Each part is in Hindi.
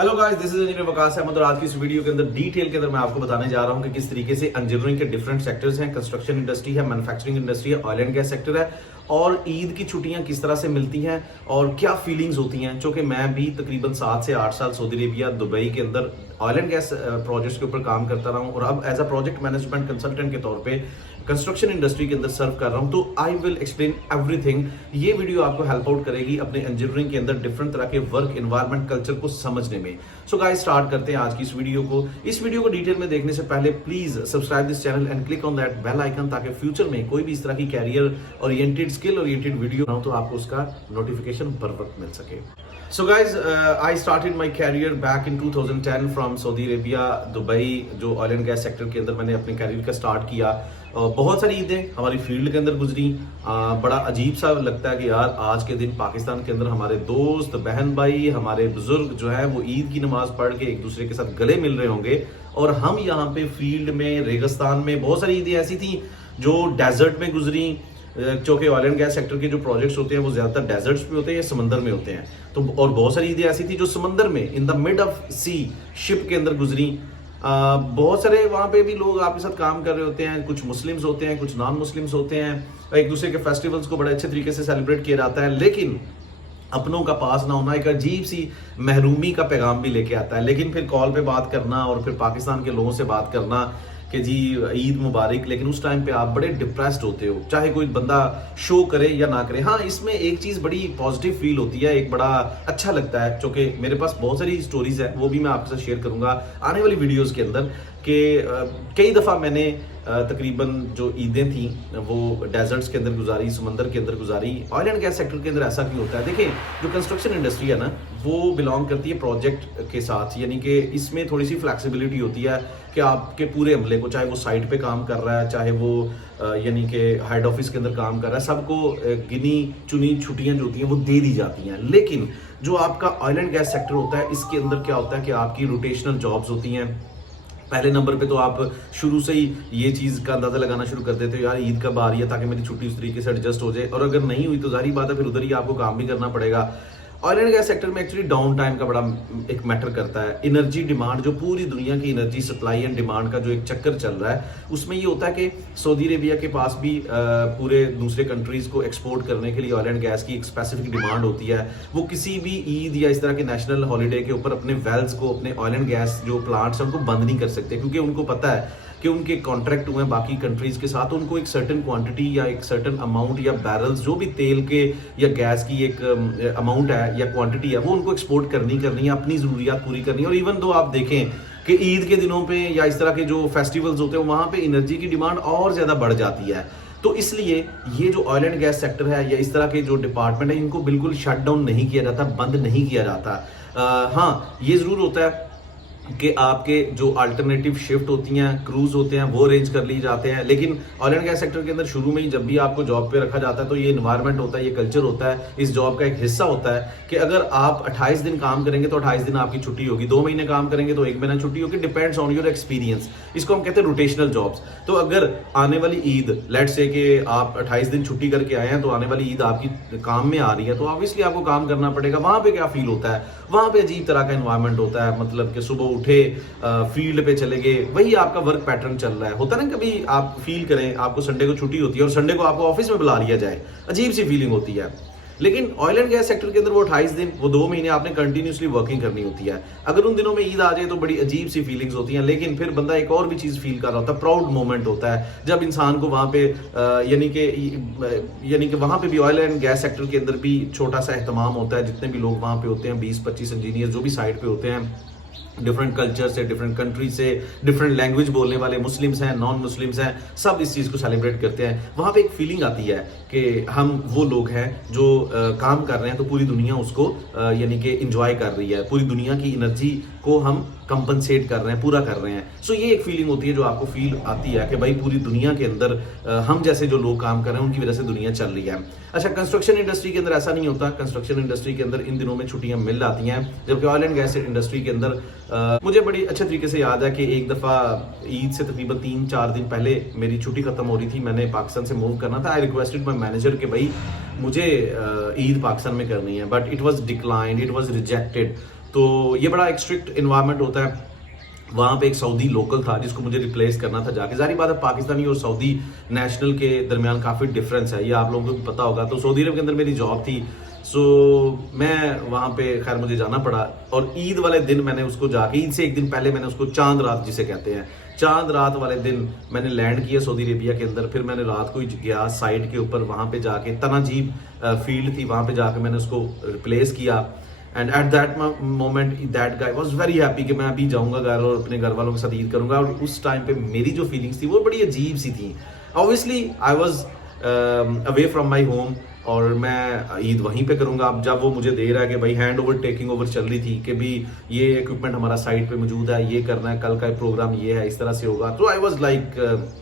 Hello guys, this is engineer Waqas Ahmed और आज की इस वीडियो के अंदर डिटेल के अंदर मैं आपको बताने जा रहा हूं कि किस तरीके से इंजीनियरिंग के डिफरेंट सेक्टर्स हैं। कंस्ट्रक्शन इंडस्ट्री है, मैन्युफैक्चरिंग इंडस्ट्री है, ऑयल एंड गैस सेक्टर है और ईद की छुट्टियां किस तरह से मिलती हैं और क्या फीलिंग्स होती हैं। चूंकि मैं भी तकरीबन 7 से 8 साल सऊदी अरेबिया दुबई के अंदर ऑयल एंड गैस प्रोजेक्ट्स के ऊपर काम करता रहा हूं और अब as a project management consultant के तौर पे कंस्ट्रक्शन इंडस्ट्री के अंदर सर्व कर रहा हूं, तो आई विल एक्सप्लेन एवरीथिंग। ये वीडियो आपको हेल्प आउट करेगी अपने इंजीनियरिंग के अंदर डिफरेंट तरह के वर्क एनवायरनमेंट कल्चर को समझने में। सो गाइस, स्टार्ट करते हैं आज की इस वीडियो को। इस वीडियो को डिटेल में देखने से पहले please subscribe this channel and click on that bell icon, ताकि फ्यूचर में कोई भी इस तरह की career oriented, skill oriented video ना हो तो आपको उसका नोटिफिकेशन बर वक्त मिल सके। So guys, I started my career back in 2010 from Saudi Arabia, Dubai, जो ऑयल एंड गैस सेक्टर के अंदर मैंने अपने कैरियर का स्टार्ट किया। बहुत सारी ईदें हमारी फील्ड के अंदर गुजरी। बड़ा अजीब सा लगता है कि यार आज के दिन पाकिस्तान के अंदर हमारे दोस्त, बहन भाई, हमारे बुजुर्ग जो है वो ईद की नमाज पढ़ के एक दूसरे के साथ गले मिल रहे होंगे और हम यहाँ पे फील्ड में, रेगिस्तान में, बहुत सारी ईदें ऐसी थी जो डेजर्ट में गुजरी। चूंकि ऑयल एंड गैस सेक्टर के जो प्रोजेक्ट्स होते हैं वो ज्यादातर डेजर्ट्स में होते हैं या समंदर में होते हैं, तो और बहुत सारी ईदें ऐसी थी जो समंदर में, in the mid of sea, ship के अंदर गुजरी। बहुत सारे वहाँ पे भी लोग आपके साथ काम कर रहे होते हैं, कुछ मुस्लिम्स होते हैं, कुछ नॉन मुस्लिम्स होते हैं। एक दूसरे के फेस्टिवल्स को बड़े अच्छे तरीके से सेलिब्रेट किया जाता है, लेकिन अपनों का पास ना होना एक अजीब सी महरूमी का पैगाम भी लेके आता है। लेकिन फिर कॉल पे बात करना और फिर पाकिस्तान के लोगों से बात करना कि जी ईद मुबारक, लेकिन उस टाइम पे आप बड़े डिप्रेस्ड होते हो, चाहे कोई बंदा शो करे या ना करे। हाँ, इसमें एक चीज़ बड़ी पॉजिटिव फील होती है, एक बड़ा अच्छा लगता है, क्योंकि मेरे पास बहुत सारी स्टोरीज है, वो भी मैं आपके साथ शेयर करूंगा आने वाली वीडियोस के अंदर। कि कई दफ़ा मैंने तकरीबन जो ईदें थी वो डेजर्ट्स के अंदर गुजारी, समंदर के अंदर गुजारी। ऑयल एंड गैस सेक्टर के अंदर ऐसा क्यों होता है? देखिए, जो कंस्ट्रक्शन इंडस्ट्री है ना, वो बिलोंग करती है प्रोजेक्ट के साथ, यानी कि इसमें थोड़ी सी फ्लैक्सिबिलिटी होती है कि आपके पूरे अमले को, चाहे वो साइट पे काम कर रहा है, चाहे वो यानी कि हेड ऑफिस के अंदर काम कर रहा है, सबको गिनी चुनी छुट्टियां जो होती हैं वो दे दी जाती हैं। लेकिन जो आपका ऑयल एंड गैस सेक्टर होता है, इसके अंदर क्या होता है कि आपकी रोटेशनल जॉब्स होती हैं। पहले नंबर पे तो आप शुरू से ही ये चीज़ का अंदाज़ा लगाना शुरू कर देते हो, यार ईद कब आ रही है ताकि मेरी छुट्टी उस तरीके से एडजस्ट हो जाए, और अगर नहीं हुई तो जाहिर बात है फिर उधर ही आपको काम भी करना पड़ेगा। ऑयल एंड गैस सेक्टर में एक्चुअली डाउन टाइम का बड़ा एक मैटर करता है। एनर्जी डिमांड, जो पूरी दुनिया की एनर्जी सप्लाई एंड डिमांड का जो एक चक्कर चल रहा है, उसमें ये होता है कि सऊदी अरेबिया के पास भी पूरे दूसरे कंट्रीज को एक्सपोर्ट करने के लिए ऑयल एंड गैस की एक स्पेसिफिक डिमांड होती है। वो किसी भी ईद या इस तरह के नेशनल हॉलीडे के ऊपर अपने वेल्स को, अपने ऑयल एंड गैस जो प्लांट्स हैं उनको बंद नहीं कर सकते, क्योंकि उनको पता है कि उनके कॉन्ट्रैक्ट हुए हैं बाकी कंट्रीज के साथ, उनको एक सर्टेन क्वांटिटी या एक सर्टेन अमाउंट या बैरल्स, जो भी तेल के या गैस की एक अमाउंट है या क्वांटिटी है, वो उनको एक्सपोर्ट करनी है, अपनी ज़रूरियात पूरी करनी है। और इवन दो आप देखें कि ईद के दिनों पे या इस तरह के जो फेस्टिवल्स होते हैं वहाँ पे एनर्जी की डिमांड और ज़्यादा बढ़ जाती है। तो इसलिए ये जो ऑयल एंड गैस सेक्टर है या इस तरह के जो डिपार्टमेंट है, इनको बिल्कुल शट डाउन नहीं किया जाता, बंद नहीं किया जाता। हाँ, ये ज़रूर होता है कि आपके जो अल्टरनेटिव शिफ्ट होती हैं, क्रूज होते हैं, वो अरेंज कर लिए जाते हैं। लेकिन ऑयल एंड गैस सेक्टर के अंदर शुरू में ही जब भी आपको जॉब पे रखा जाता है तो ये एनवायरनमेंट होता है, ये कल्चर होता है, इस जॉब का एक हिस्सा होता है कि अगर आप 28 दिन काम करेंगे तो 28 दिन आपकी छुट्टी होगी, 2 महीने काम करेंगे तो 1 महीना छुट्टी होगी, डिपेंड्स ऑन योर एक्सपीरियंस। इसको हम कहते हैं रोटेशनल जॉब्स। तो अगर आने वाली ईद, लेट्स से कि आप 28 दिन छुट्टी करके आए हैं, तो आने वाली ईद आपकी काम में आ रही है, तो ऑब्वियसली आपको काम करना पड़ेगा। वहां पे क्या फील होता है? वहां पे अजीब तरह का एनवायरनमेंट होता है, मतलब कि सुबह उठे, फील्ड पे चले गए, वही आपका वर्क पैटर्न चल रहा है। होता ना, कभी आप फील करें आपको संडे को छुट्टी होती है और संडे को आपको ऑफिस में बुला लिया जाए, अजीब सी फीलिंग होती है। लेकिन ऑयल एंड गैस सेक्टर के अंदर वो 28 दिन, वो 2 महीने आपने कंटिन्यूसली वर्किंग करनी होती है। अगर उन दिनों में ईद आ जाए तो बड़ी अजीब सी फीलिंग्स होती हैं, लेकिन फिर बंदा एक और भी चीज़ फील कर रहा होता है, प्राउड मोमेंट होता है जब इंसान को वहाँ पे यानी कि वहाँ पे भी ऑयल एंड गैस सेक्टर के अंदर भी छोटा सा एहतमाम होता है। जितने भी लोग वहाँ पे होते हैं, 20-25 इंजीनियर जो भी साइट पे होते हैं, डिफरेंट कल्चर से, डिफरेंट कंट्री से, डिफरेंट लैंग्वेज बोलने वाले, मुस्लिम्स हैं, नॉन मुस्लिम्स हैं, सब इस चीज़ को सेलिब्रेट करते हैं। वहाँ पे एक फीलिंग आती है कि हम वो लोग हैं जो काम कर रहे हैं तो पूरी दुनिया उसको यानी कि इंजॉय कर रही है, पूरी दुनिया की एनर्जी को हम कंपनसेट कर रहे हैं, पूरा कर रहे हैं। सो ये एक फीलिंग होती है जो आपको फील आती है कि भाई पूरी दुनिया के अंदर हम जैसे जो लोग काम कर रहे हैं उनकी वजह से दुनिया चल रही है। अच्छा, कंस्ट्रक्शन इंडस्ट्री के अंदर ऐसा नहीं होता। कंस्ट्रक्शन इंडस्ट्री के अंदर इन दिनों में छुट्टियां मिल जाती हैं, जबकि ऑयल एंड गैस इंडस्ट्री के अंदर मुझे बड़ी अच्छे तरीके से याद है कि एक दफ़ा ईद से तकरीबन 3-4 दिन पहले मेरी छुट्टी खत्म हो रही थी, मैंने पाकिस्तान से मूव करना था। आई रिक्वेस्टेड माई मैनेजर कि भाई मुझे ईद पाकिस्तान में करनी है, but it was declined, it was rejected. तो ये बड़ा एक स्ट्रिक्ट इन्वायरमेंट होता है। वहाँ पे एक सऊदी लोकल था जिसको मुझे रिप्लेस करना था जाके। जाहिर बात है पाकिस्तानी और सऊदी नेशनल के दरमियान काफ़ी डिफरेंस है, ये आप लोगों को भी पता होगा। तो सऊदी अरब के अंदर मेरी जॉब थी, सो मैं वहाँ पे खैर मुझे जाना पड़ा। और ईद वाले दिन मैंने उसको जाके, ईद से एक दिन पहले मैंने उसको चांद रात जिसे कहते हैं, चांद रात वाले दिन मैंने लैंड किया सऊदी अरेबिया के अंदर। फिर मैंने रात को ही गया साइट के ऊपर, वहाँ पे जाके तनाजीब फील्ड थी, वहाँ पे जाके मैंने उसको रिप्लेस किया। And at that moment that guy was very happy कि मैं अभी जाऊंगा घर और अपने घर वालों के साथ ईद करूंगा। और उस टाइम पे मेरी जो फीलिंग्स थी वो बड़ी अजीब सी थी। Obviously I was away from my home और मैं ईद वहीं पे करूंगा। अब जब वो मुझे दे रहा है कि भाई हैंड ओवर टेकिंग ओवर चल रही थी कि भी ये इक्विपमेंट हमारा साइट पे मौजूद है, ये करना है, कल का प्रोग्राम ये है, इस तरह से होगा। तो आई वॉज लाइक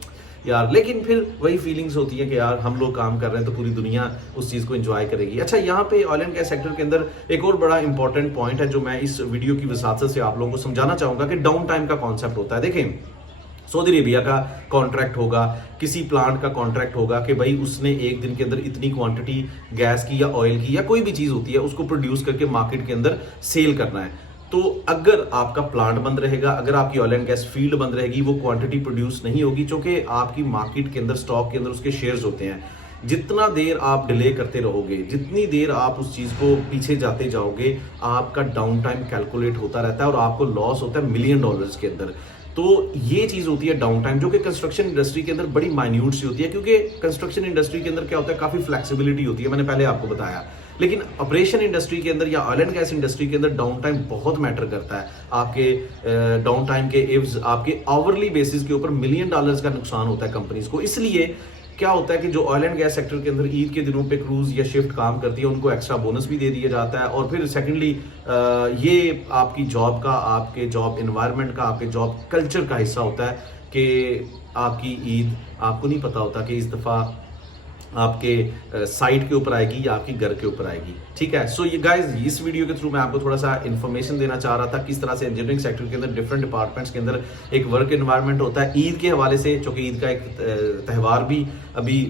यार, लेकिन फिर वही फीलिंग्स होती है कि यार हम लोग काम कर रहे हैं तो पूरी दुनिया उस चीज़ को एंजॉय करेगी। अच्छा, यहाँ पे ऑयल एंड गैस सेक्टर के अंदर एक और बड़ा इंपॉर्टेंट पॉइंट है जो मैं इस वीडियो की वसात से आप लोगों को समझाना चाहूँगा कि डाउन टाइम का कॉन्सेप्ट होता है। देखें, सऊदी अरेबिया का कॉन्ट्रैक्ट होगा, किसी प्लांट का कॉन्ट्रैक्ट होगा कि भाई उसने एक दिन के अंदर इतनी क्वांटिटी गैस की या ऑयल की या कोई भी चीज़ होती है उसको प्रोड्यूस करके मार्केट के अंदर सेल करना है। तो अगर आपका प्लांट बंद रहेगा, अगर आपकी ऑयल एंड गैस फील्ड बंद रहेगी, वो क्वांटिटी प्रोड्यूस नहीं होगी, क्योंकि आपकी मार्केट के अंदर स्टॉक के अंदर उसके शेयर्स होते हैं। जितना देर आप डिले करते रहोगे, जितनी देर आप उस चीज़ को पीछे जाते जाओगे, आपका डाउन टाइम कैलकुलेट होता रहता है और आपको लॉस होता है $1 मिलियन के अंदर। तो ये चीज़ होती है डाउन टाइम, जो कि कंस्ट्रक्शन इंडस्ट्री के अंदर बड़ी माइन्यूट सी होती है, क्योंकि कंस्ट्रक्शन इंडस्ट्री के अंदर क्या होता है, काफ़ी फ्लेक्सिबिलिटी होती है, मैंने पहले आपको बताया। लेकिन ऑपरेशन इंडस्ट्री के अंदर या ऑयल एंड गैस इंडस्ट्री के अंदर डाउन टाइम बहुत मैटर करता है। आपके डाउन टाइम के इव्स आपके आवरली बेसिस के ऊपर $1 मिलियन का नुकसान होता है कंपनीज को। इसलिए क्या होता है कि जो ऑयल एंड गैस सेक्टर के अंदर ईद के दिनों पे क्रूज या शिफ्ट काम करती है, उनको एक्स्ट्रा बोनस भी दे दिया जाता है। और फिर सेकेंडली ये आपकी जॉब का, आपके जॉब इन्वायरमेंट का, आपके जॉब कल्चर का हिस्सा होता है कि आपकी ईद आपको नहीं पता होता कि इस दफ़ा आपके साइट के ऊपर आएगी या आपके घर के ऊपर आएगी। ठीक है, सो ये गाइज, इस वीडियो के थ्रू मैं आपको थोड़ा सा इन्फॉर्मेशन देना चाह रहा था किस तरह से इंजीनियरिंग सेक्टर के अंदर डिफरेंट डिपार्टमेंट्स के अंदर एक वर्क एनवायरनमेंट होता है ईद के हवाले से, चूँकि ईद का एक त्यौहार भी अभी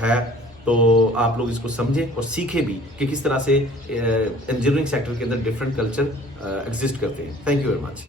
है। तो आप लोग इसको समझें और सीखें भी कि किस तरह से इंजीनियरिंग सेक्टर के अंदर डिफरेंट कल्चर एग्जिस्ट करते हैं। Thank you very much.